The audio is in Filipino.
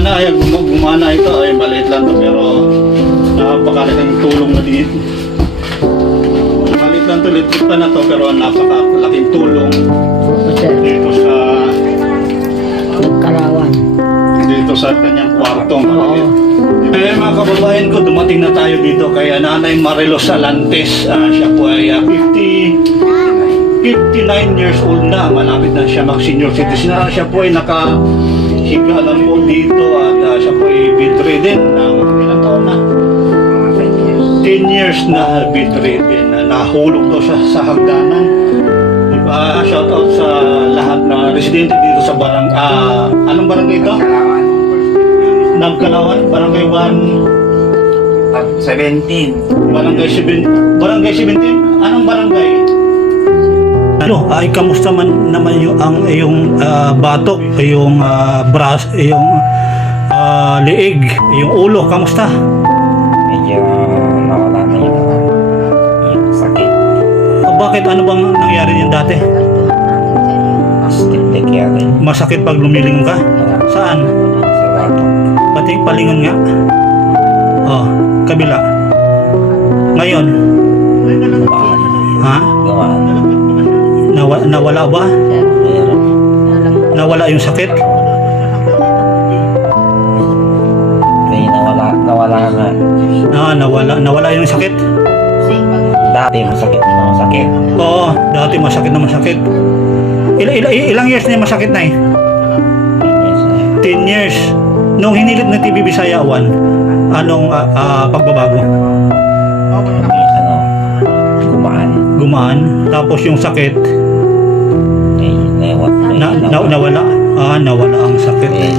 gumana, ay gumana ito, ay maliit lang to pero napakalaking tulong na dito. Maliit lang to, electric pa na to pero napakalaking tulong dito sa Kalawan. dito sa kanyang kwarto. Maliit. Eh mga kababayan ko, dumating na tayo dito kay Nanay Marilos Alantes. Siya po ay 59 years old na, malapit na siya mag-senior citizen na. Siya po ay nakahiga lang po dito at siya po ay bedridden ng ilang taon na? 10 years na bedridden. Nahulog daw siya sa hagdanan. Diba, shout out sa lahat na residente dito sa anong barangay ito? Nagkalawan, barangay 17. Barangay 17. Barangay 17? Anong barangay? Ano, ay kamusta man naman yung iyong batok, iyong bras, iyong liig, iyong ulo, kamusta? Medyo nawala na yung sakit. Bakit ano bang nangyari niyan dati? Sakit na kaya rin. Masakit pag lumilingon ka? Saan? Sa batok. Pati palingon nga. Oh, kabila. Ngayon, Gumaan. ha? Gumaan. Nawala ba? Meron. Nawala yung sakit? May nawala na. Nawala yung sakit? Dati masakit na masakit. Oo, dati masakit na masakit. Ilang years na yung masakit na eh? 10 years. Nung hinilit ng TV Bisaya 1, anong pagbabago? May gumaan. Gumaan, tapos yung sakit, May nawala. Nawala ang sakit. May